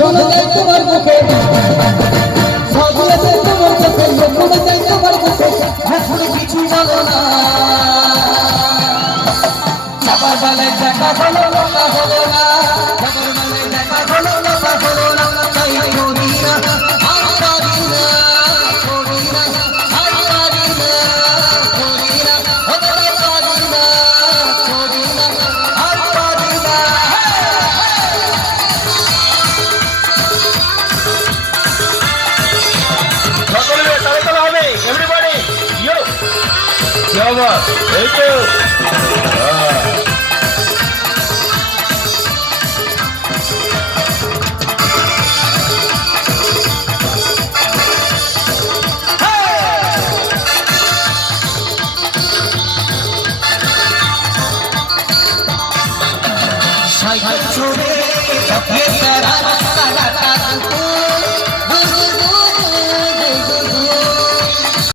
স্বপ্ন দেয় তোমার মুখে স্বপ্ন দেয় তোমার মুখে স্বপ্ন দেয় তোমার মুখে এখন কিছু বলো না সবার বেলায় দেখা হলো কথা হলো না সবার বেলায় দেখা হলো কথা হলো না তাই করি না আর পারি না করি না আর পারি না করি না হতে পারি না করি না আর পারি না সকলে তালে তালে হবে এভরিবডি ইয়ো কি হবে এই তো